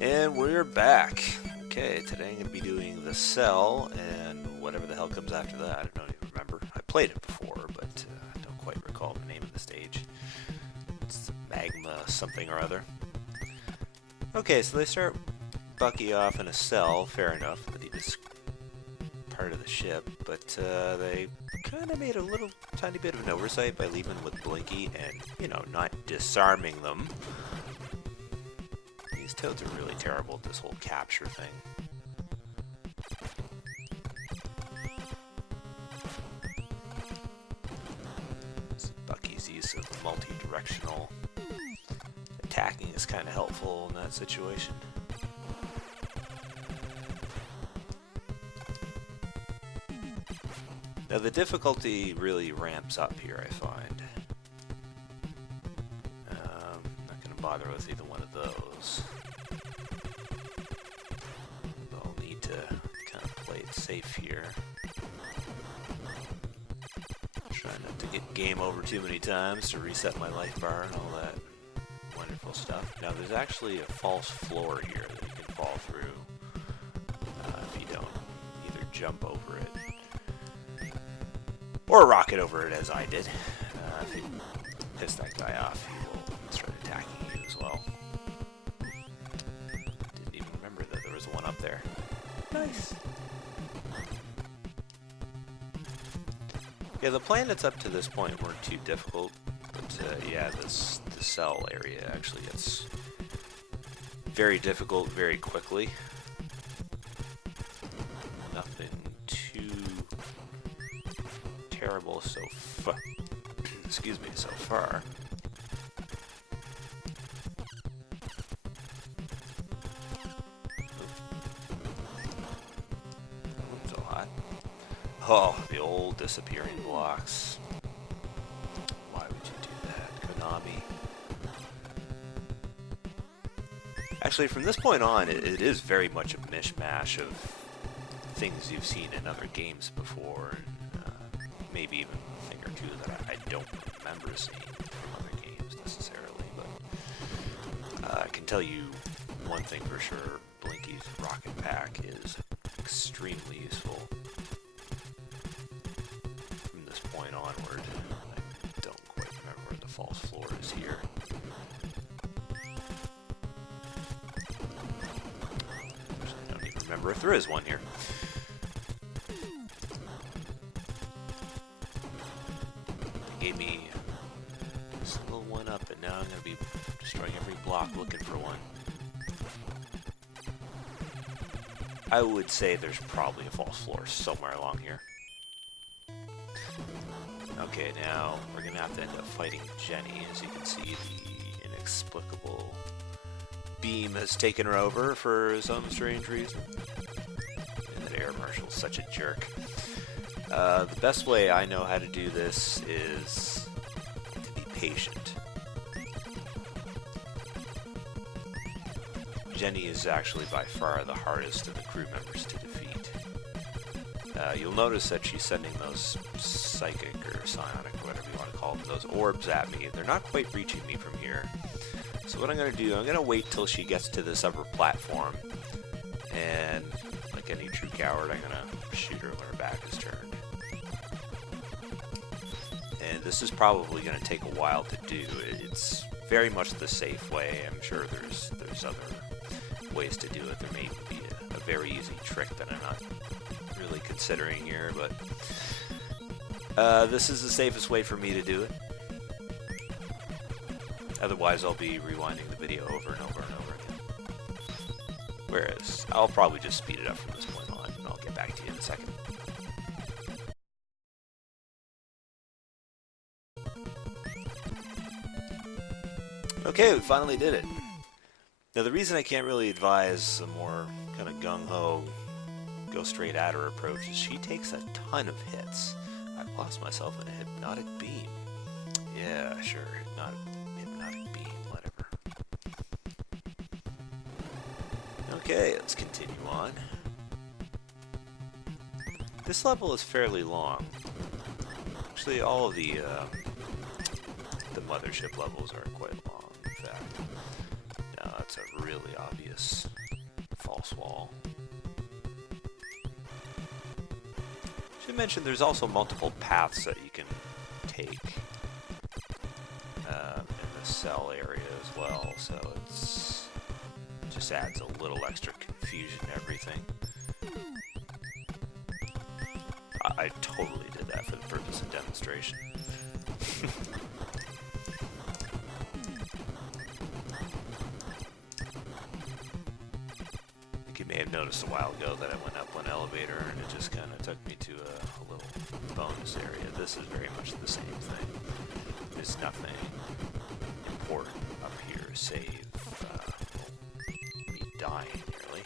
And we're back. Okay, today I'm going to be doing the cell and whatever the hell comes after that. I don't even remember. I played it before, but I don't quite recall the name of the stage. It's magma something or other. Okay, so they start Bucky off in a cell. Fair enough that he was part of the ship, but they kind of made a little tiny bit of an oversight by leaving with Blinky and, you know, not disarming them. These toads are really terrible at this whole capture thing. Bucky's use of multi-directional attacking is kind of helpful in that situation. Now the difficulty really ramps up here, I find. Not going to bother with either one of those. I'll need to kind of play it safe here. Try not to get game over too many times to reset my life bar and all that wonderful stuff. Now there's actually a false floor here that you can fall through if you don't either jump over it or rocket over it as I did. If you piss that guy off, he will start attacking you as well. Didn't even remember that there was one up there. Nice. Yeah, the planets up to this point weren't too difficult, but yeah, the cell area actually gets very difficult very quickly. Nothing too terrible so far. Excuse me, so far. Oops, so hot. Oh, the old disappearing blocks. Why would you do that, Konami? Actually, from this point on, it is very much a mishmash of things you've seen in other games before. Maybe even a thing or two that I don't remember seeing from other games necessarily, but I can tell you one thing for sure, Blinky's rocket pack is extremely useful from this point onward. I don't quite remember where the false floor is here. Actually, I don't even remember if there is one here. Gave me this little one up, and now I'm going to be destroying every block looking for one. I would say there's probably a false floor somewhere along here. Okay, now we're going to have to end up fighting Jenny. As you can see, the inexplicable beam has taken her over for some strange reason. And that air marshal's such a jerk. The best way I know how to do this is to be patient. Jenny is actually by far the hardest of the crew members to defeat. You'll notice that she's sending those psychic or psionic or whatever you want to call them, those orbs at me. They're not quite reaching me from here. So what I'm going to do, I'm going to wait till she gets to this upper platform. And like any true coward, I'm going to shoot her when her back is turned. And this is probably going to take a while to do. It's very much the safe way. I'm sure there's other ways to do it. There may be a very easy trick that I'm not really considering here, but this is the safest way for me to do it. Otherwise, I'll be rewinding the video over and over and over again. Whereas, I'll probably just speed it up from this point on, and I'll get back to you in a second. Okay, we finally did it. Now the reason I can't really advise a more kind of gung-ho, go straight at her approach is she takes a ton of hits. I've lost myself in a hypnotic beam. Yeah, sure, hypnotic beam, whatever. Okay, let's continue on. This level is fairly long. Actually, all of the mothership levels are quite long, in fact. Now, that's a really obvious false wall. Should mention there's also multiple paths that you can take in the cell area as well, so it's just adds a little extra confusion to everything. I totally did that for the purpose of demonstration. You may have noticed a while ago that I went up one elevator and it just kind of took me to a little bonus area. This is very much the same thing. There's nothing important up here save me dying nearly.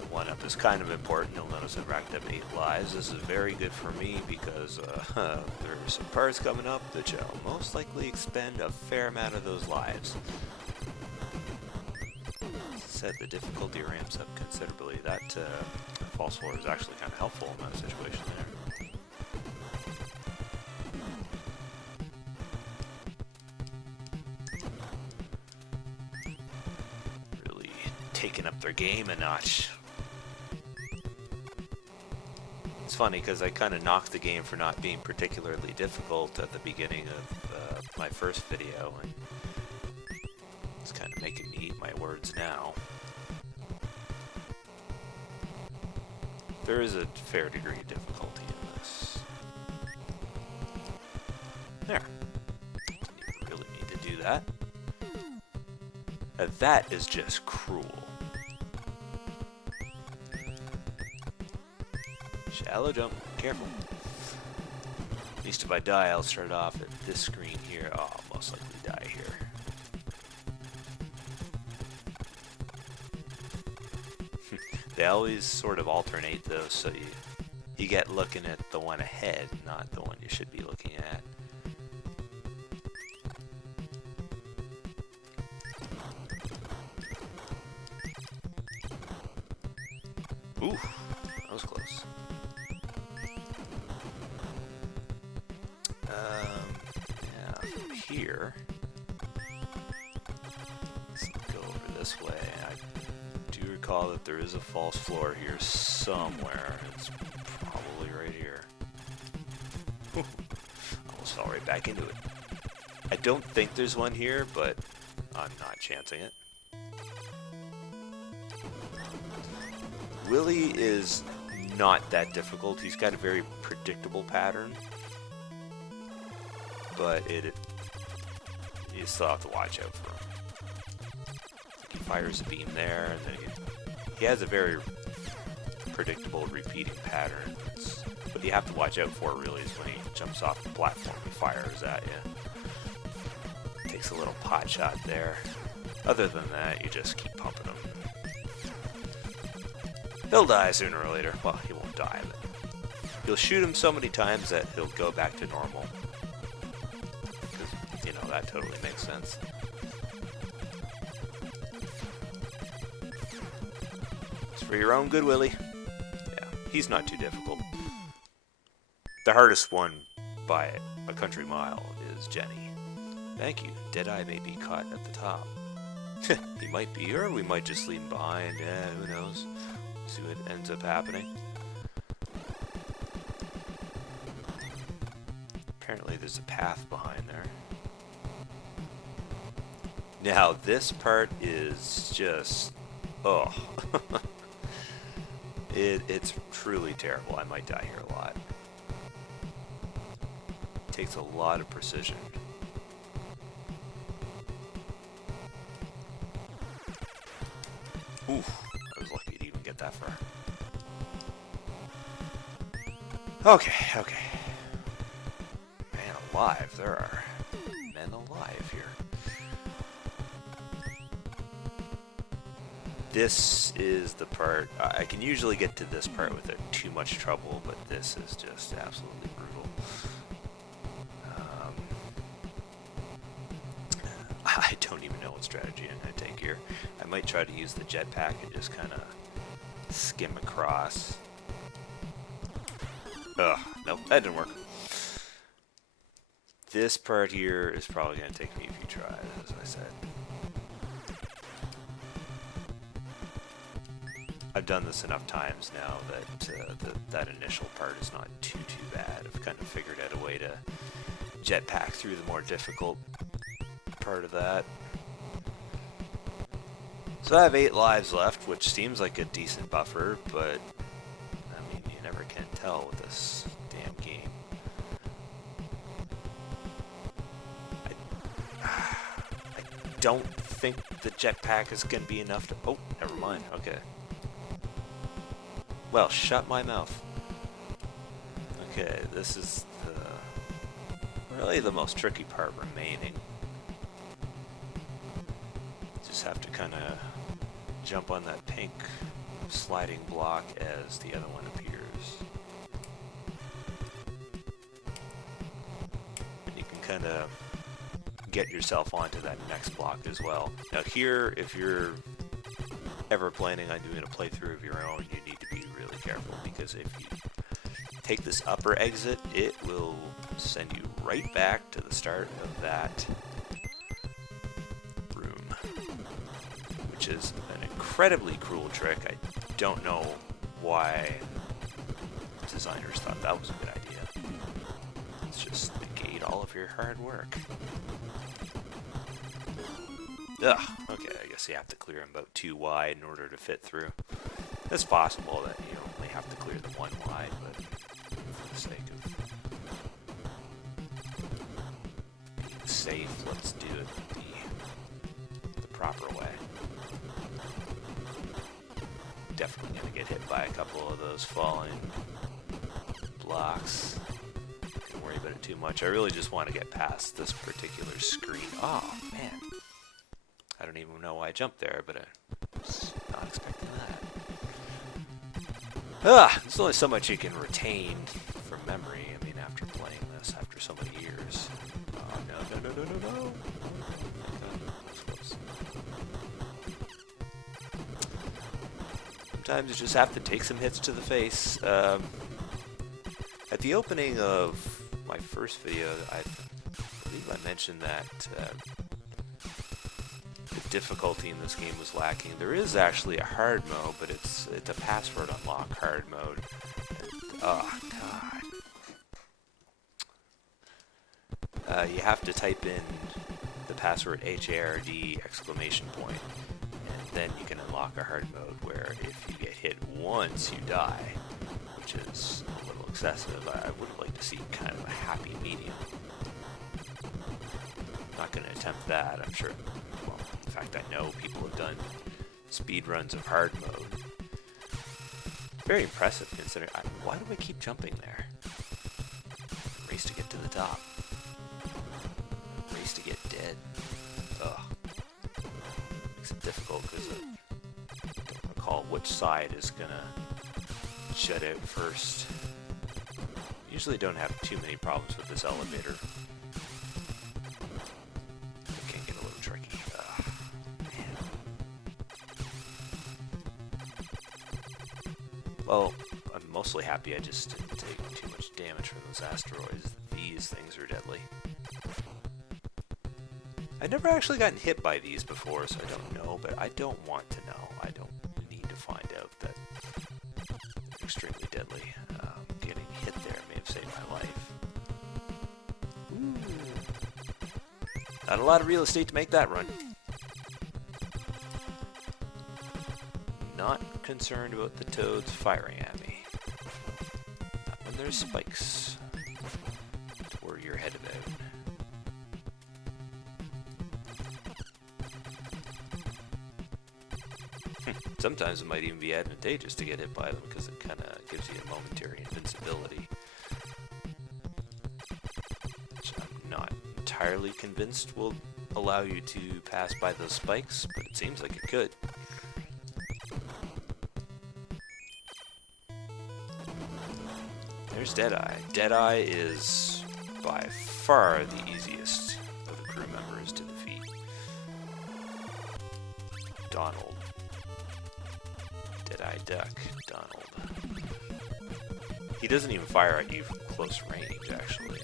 The one up is kind of important. You'll notice I racked up 8 lives. This is very good for me because there are some parts coming up that shall most likely expend a fair amount of those lives. Said the difficulty ramps up considerably. That false floor is actually kind of helpful in that situation there. Really taking up their game a notch. It's funny because I kind of knocked the game for not being particularly difficult at the beginning of my first video, and it's kind of making me eat my words now. There is a fair degree of difficulty in this. There. Didn't really need to do that. That is just cruel. Shallow jump. Careful. At least if I die, I'll start off at this screen here. Oh, I'll most likely die here. They always sort of alternate those, so you get looking at the one ahead, not the one you should be looking at. Ooh, that was close. Yeah, from here, let's go over this way. I do recall that there is a false floor here somewhere. It's probably right here. Almost fell right back into it. I don't think there's one here, but I'm not chancing it. Willy is not that difficult. He's got a very predictable pattern, but you still have to watch out for him. He fires a beam there, and then he has a very predictable repeating pattern. What you have to watch out for really is when he jumps off the platform and fires at you. Takes a little pot shot there. Other than that, you just keep pumping him. He'll die sooner or later. Well, he won't die, but you'll shoot him so many times that he'll go back to normal. Because, you know, that totally makes sense. It's for your own good, Willy. Yeah, he's not too difficult. The hardest one by a country mile is Jenny. Thank you. Deadeye may be caught at the top. He might be, or we might just leave him behind. Yeah, who knows? See what ends up happening. Apparently there's a path behind there. Now this part is just... oh. It's truly terrible. I might die here a lot. It takes a lot of precision. Oof. I was lucky to even get that far. Okay. Man alive, there are men alive here. This is the part, I can usually get to this part without too much trouble, but this is just absolutely brutal. I don't even know what strategy I'm going to take here. I might try to use the jetpack and just kind of skim across. Ugh, nope, that didn't work. This part here is probably going to take me a few tries, as I said. I've done this enough times now that that initial part is not too bad. I've kind of figured out a way to jetpack through the more difficult part of that. So I have 8 lives left, which seems like a decent buffer, but I mean, you never can tell with this damn game. I don't think the jetpack is going to be enough to... Oh, never mind. Okay. Well, shut my mouth. Okay, this is really the most tricky part remaining. Just have to kind of jump on that pink sliding block as the other one appears. And you can kind of get yourself onto that next block as well. Now here, if you're ever planning on doing a playthrough of your own, you need to be really careful, because if you take this upper exit, it will send you right back to the start of that room, which is an incredibly cruel trick. I don't know why designers thought that was a good idea. It's just negate all of your hard work. Ugh, okay, I guess you have to clear them about 2 wide in order to fit through. It's possible that you only have to clear them 1 wide, but for the sake of being safe, let's do it the proper way. Definitely gonna get hit by a couple of those falling blocks. Don't worry about it too much. I really just want to get past this particular screen. Oh, man. I don't even know why I jumped there, but I was not expecting that. There's only so much you can retain from memory. I mean, after playing this, after so many years. Oh, no. Sometimes you just have to take some hits to the face. At the opening of my first video, I believe I mentioned that the difficulty in this game was lacking. There is actually a hard mode, but it's a password unlock hard mode. Oh, God. You have to type in the password HARD exclamation point, and then you can unlock a hard mode where if you get hit once, you die, which is a little excessive. I would like to see kind of a happy medium. I'm not going to attempt that. I'm sure, well, in fact, I know people have done speed runs of hard mode. Very impressive considering. Why do I keep jumping there? Race to get to the top. Race to get dead. Ugh. Makes it difficult because I don't recall which side is gonna shut out first. Usually don't have too many problems with this elevator. It can get a little tricky. Man. Well, I'm mostly happy I just didn't take too much damage from those asteroids. These things are deadly. I've never actually gotten hit by these before, so I don't know, but I don't want to know. I don't need to find out that they're extremely deadly. Getting hit there may have saved my life. Ooh. Not a lot of real estate to make that run. Not concerned about the toads firing at me. Not when there's spikes to worry your head about. Sometimes it might even be advantageous to get hit by them because it kind of gives you a momentary invincibility. Which I'm not entirely convinced will allow you to pass by those spikes, but it seems like it could. There's Deadeye. Deadeye is by far the easiest of the crew members to defeat. Donald. Deadeye Duck, Donald. He doesn't even fire at you from close range, actually.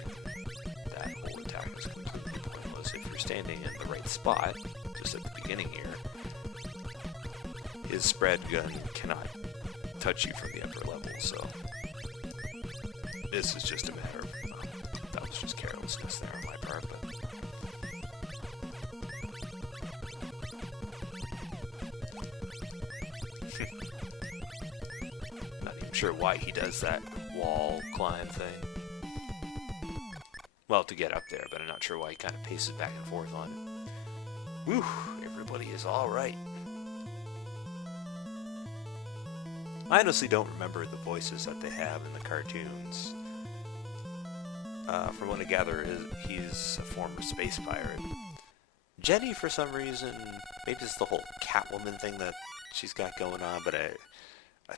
That whole attack is completely pointless if you're standing in the right spot, just at the beginning here. his spread gun cannot touch you from the upper level, so this is just a matter of, that was just carelessness there on my part, but not even sure why he does that wall climb thing. Well, to get up there, but I'm not sure why he kind of paces back and forth on it. Whew, everybody is alright. I honestly don't remember the voices that they have in the cartoons. From what I gather, he's a former space pirate. Jenny, for some reason, maybe it's the whole Catwoman thing that she's got going on, but I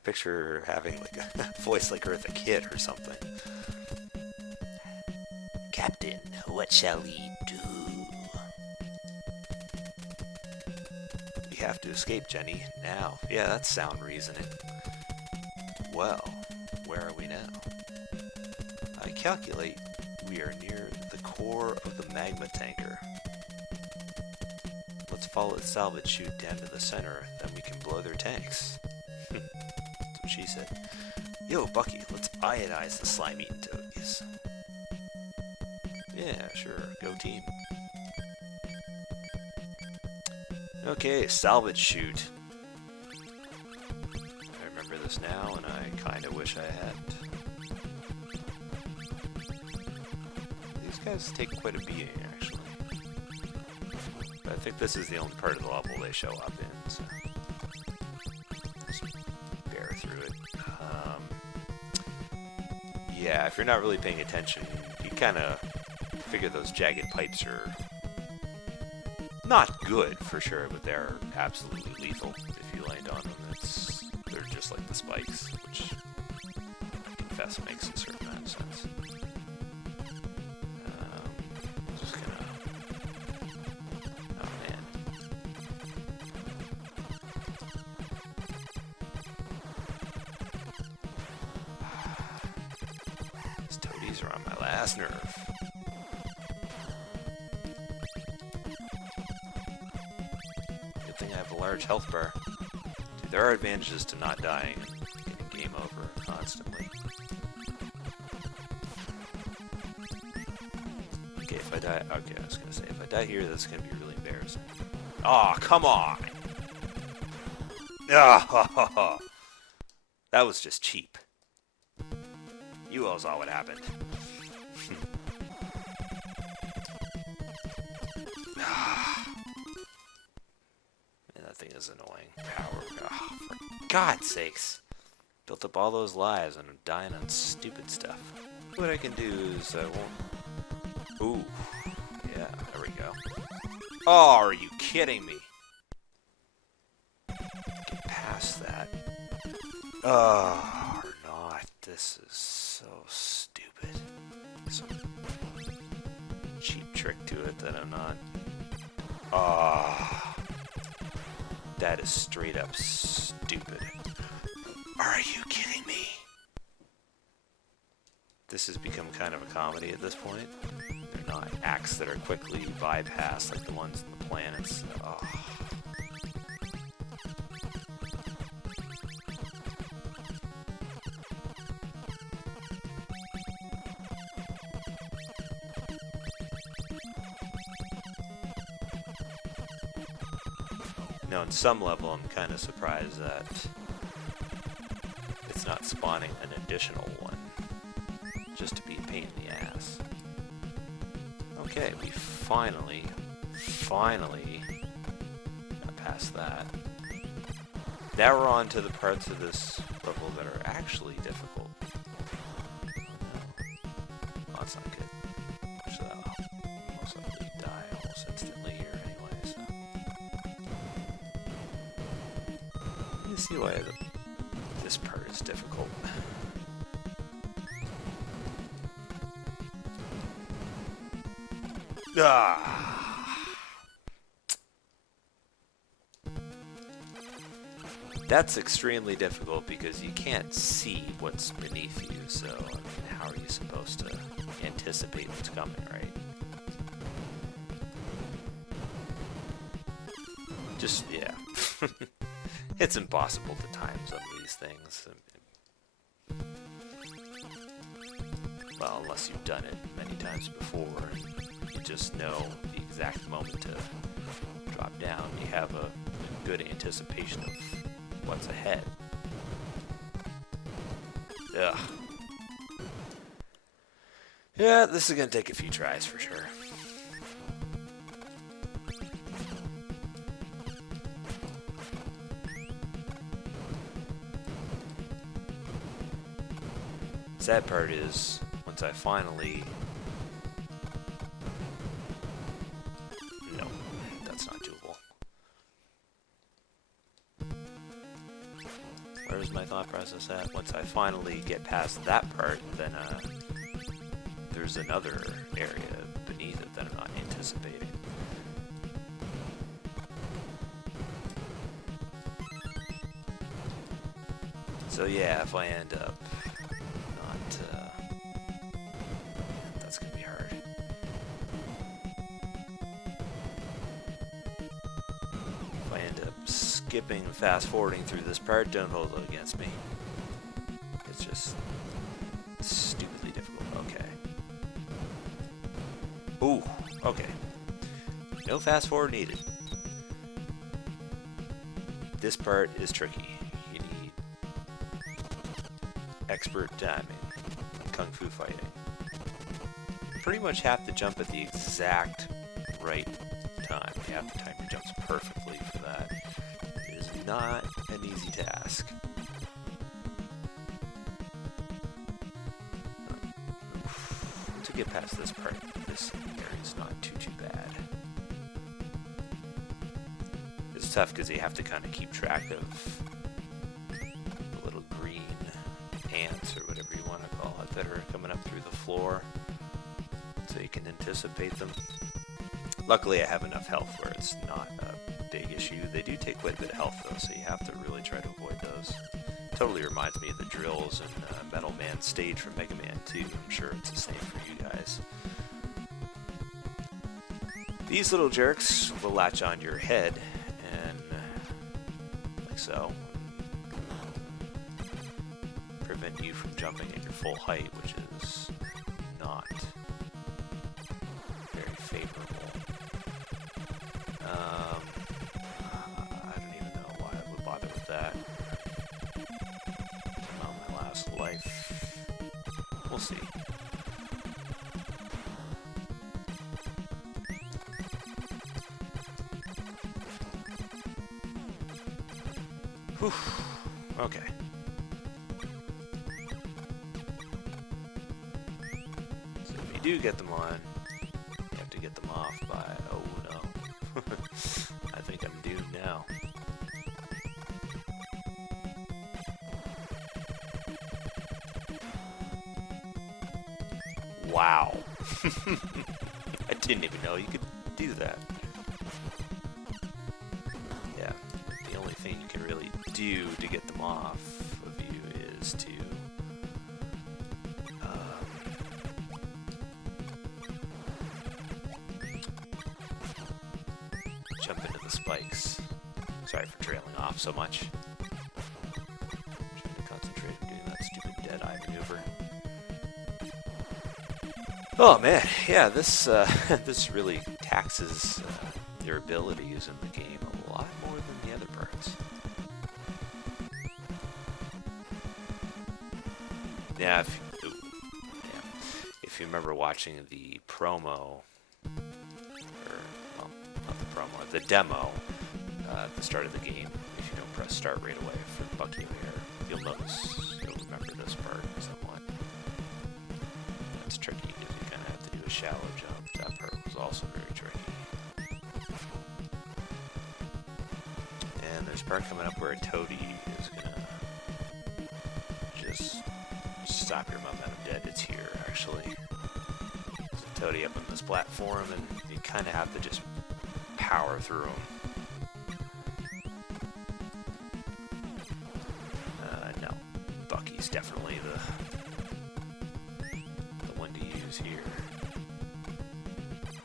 picture her having like a voice like Eartha Kitt or something. Captain, what shall we do? We have to escape, Jenny, now. Yeah, that's sound reasoning. Well, where are we now? I calculate we are near the core of the magma tanker. Let's follow the salvage chute down to the center, then we can blow their tanks. That's what she said. Yo, Bucky, let's ionize the slime-eating toadies. Yeah, sure, go team. Okay, salvage chute. I remember this now, and I kinda wish I hadn't. These guys take quite a beating, actually. But I think this is the only part of the level they show up in, so just bear through it. Yeah, if you're not really paying attention, you kinda figure those jagged pipes are not good for sure, but they're absolutely lethal if you land on them. They're just like the spikes, which I confess makes a certain amount of sense. Just gonna... Oh man. These toadies are on my last nerve. I have a large health bar. Dude, there are advantages to not dying and getting game over constantly. Okay, if I die... Okay, I was gonna say, if I die here, that's gonna be really embarrassing. Aw, oh, come on! Ah, that was just cheap. You all saw what happened. Thing is annoying. Power. Oh, for God's sakes. Built up all those lives and I'm dying on stupid stuff. What I can do is I won't... Ooh. Yeah, there we go. Oh, are you kidding me? Get past that. Oh, or not. This is so stupid. Some cheap trick to it that I'm not... Ah. That is straight up stupid. Are you kidding me? This has become kind of a comedy at this point. They're not acts that are quickly bypassed like the ones in the planets. Oh. You know, on some level, I'm kind of surprised that it's not spawning an additional one, just to be a pain in the ass. Okay, we finally got past that. Now we're on to the parts of this level that are actually difficult. Oh, no. That's not good. Actually, I'll most likely die almost instantly here anyway, so... You see why this part is difficult. That's extremely difficult because you can't see what's beneath you, so I mean, how are you supposed to anticipate what's coming, right? Just, yeah. It's impossible to time some of these things. Well, unless you've done it many times before and you just know the exact moment to drop down. You have a good anticipation of what's ahead. Ugh. Yeah, this is going to take a few tries for sure. Sad part is, once I finally... No, that's not doable. Where's my thought process at? Once I finally get past that part, then there's another area beneath it that I'm not anticipating. So yeah, if I end up that's gonna be hard. If I end up skipping and fast forwarding through this part, don't hold it against me. It's just stupidly difficult. Okay. Ooh, okay. No fast forward needed. This part is tricky. You need expert timing, kung fu fighting. You pretty much have to jump at the exact right time. You have to time your jumps perfectly for that. It is not an easy task. To get past this part, this area is not too bad. It's tough because you have to kind of keep track of the little green ants or whatever you want to call it that are coming up through the floor, so you can anticipate them. Luckily I have enough health where it's not a big issue. They do take quite a bit of health though, so you have to really try to avoid those. Totally reminds me of the drills in Metal Man stage from Mega Man 2. I'm sure it's the same for you guys. These little jerks will latch on your head, and like so, prevent you from jumping at your full height, which is not very favorable. I don't even know why I would bother with that. On my last life. We'll see. Whew. Okay. So if you do get them on, you have to get them off by... Oh no. I think I'm doomed now. Wow. I didn't even know you could do that. Yeah, the only thing you can really do to get them off of you is to jump into the spikes. Sorry for trailing off so much. I'm trying to concentrate on doing that stupid dead-eye maneuver. Oh man, yeah, this this really taxes their abilities in the game a lot more than the other parts. Yeah, if you remember watching the promo, or well, not the promo, the demo at the start of the game, if you don't press start right away for Bucky there, you'll remember this part somewhat. That's tricky because you kind of have to do a shallow jump. That part was also very tricky. And there's a part coming up where a toady is gonna just stop your momentum dead. It's here, actually. There's a toady up on this platform, and you kind of have to just power through them. No. Bucky's definitely the one to use here.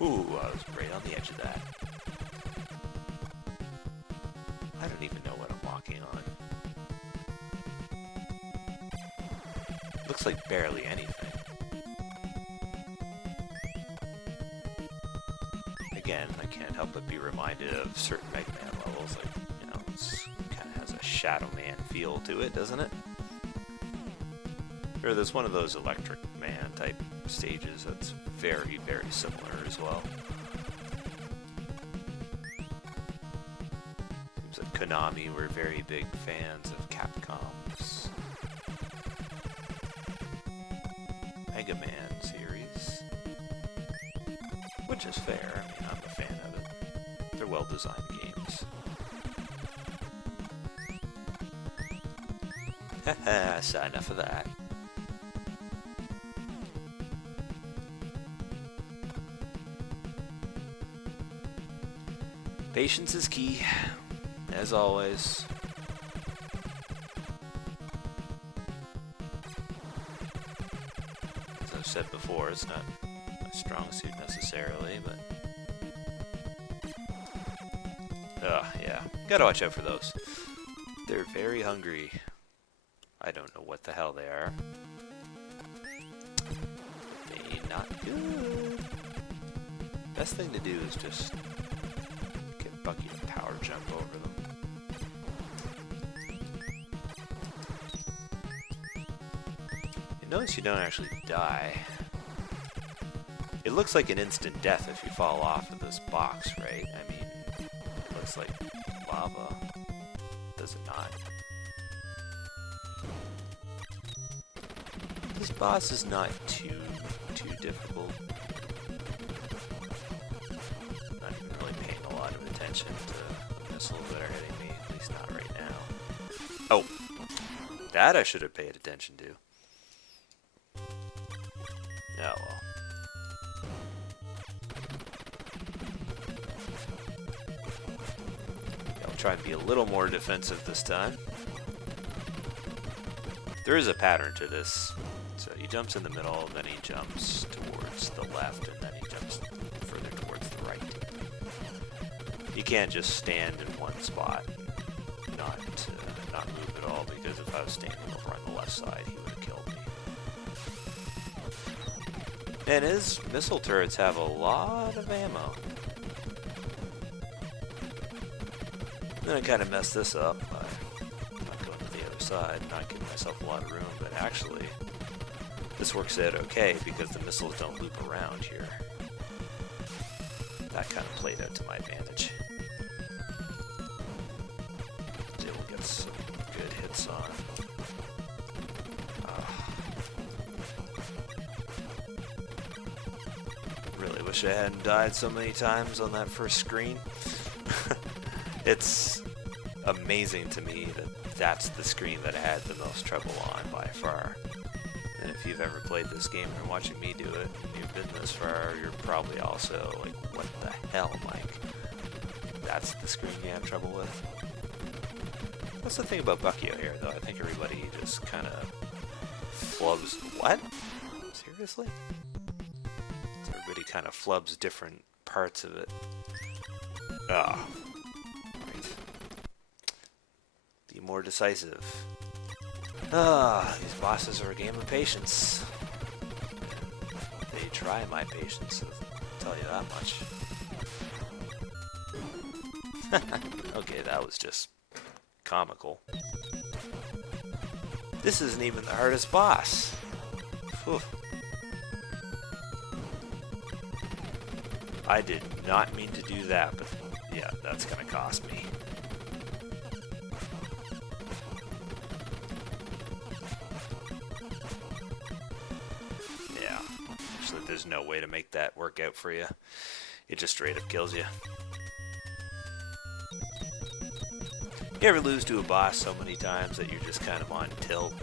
Ooh, I was right on the edge of that. I don't even know what I'm walking on. Looks like barely anything. Again, I can't help but be reminded of certain Mega Man levels, like, you know, it's kind of has a Shadow Man feel to it, doesn't it? Or there's one of those Electric Man type stages that's very, very similar as well. Seems like Konami were very big fans of Capcom's Mega Man series, which is fair. I mean, I'm a fan of it. They're well-designed games. Haha, so enough of that. Patience is key, as always. As I've said before, it's not my strong suit necessarily, but... yeah. Gotta watch out for those. They're very hungry. I don't know what the hell they are. They not good. Best thing to do is just... Bucky to power jump over them. You notice you don't actually die. It looks like an instant death if you fall off of this box, right? I mean, it looks like lava. Does it not? This boss is not too difficult. To the missiles that are hitting me, at least not right now. Oh! That I should have paid attention to. Oh well. I'll try and be a little more defensive this time. There is a pattern to this. So he jumps in the middle, then he jumps towards the left, and then he jumps further towards the right. You can't just stand in one spot and not move at all, because if I was standing over on the left side, he would have killed me. And his missile turrets have a lot of ammo. Then I kind of messed this up by not going to the other side, not giving myself a lot of room, but actually, this works out okay because the missiles don't loop around here. That kind of played out to my advantage. Some good hits on. Really wish I hadn't died so many times on that first screen. It's amazing to me that that's the screen that I had the most trouble on by far. And if you've ever played this game and watching me do it, and you've been this far, you're probably also like, what the hell, Mike? That's the screen you have trouble with? That's the thing about Bucky here, though. I think everybody just kind of flubs. What? Seriously? Everybody kind of flubs different parts of it. Ah. Right. Be more decisive. Ah, these bosses are a game of patience. They try my patience, I'll tell you that much. Okay, that was just comical. This isn't even the hardest boss. Whew. I did not mean to do that, but yeah, that's gonna cost me. Yeah, actually there's no way to make that work out for you. It just straight up kills you. You ever lose to a boss so many times that you're just kind of on tilt?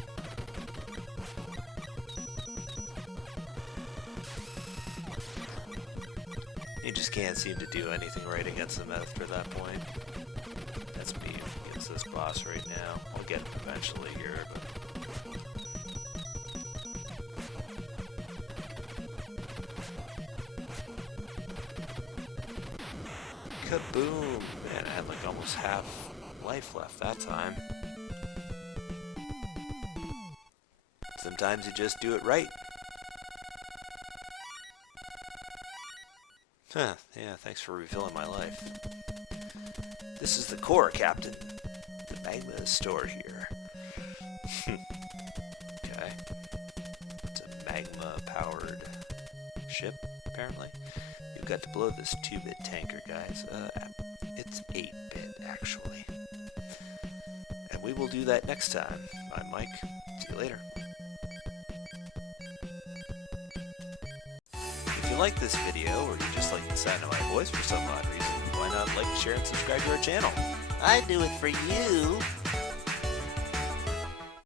You just can't seem to do anything right against them after that point. That's me against this boss right now. I'll get him eventually here, but... Kaboom! Man, I had like almost half life left that time. Sometimes you just do it right. Huh, yeah, thanks for refilling my life. This is the core, Captain. The magma is stored here. Okay. It's a magma-powered ship, apparently. You've got to blow this 2-bit tanker, guys. It's 8-bit, actually. And we will do that next time. I'm Mike. See you later. If you like this video, or you just like the sound of my voice for some odd reason, why not like, share, and subscribe to our channel? I do it for you.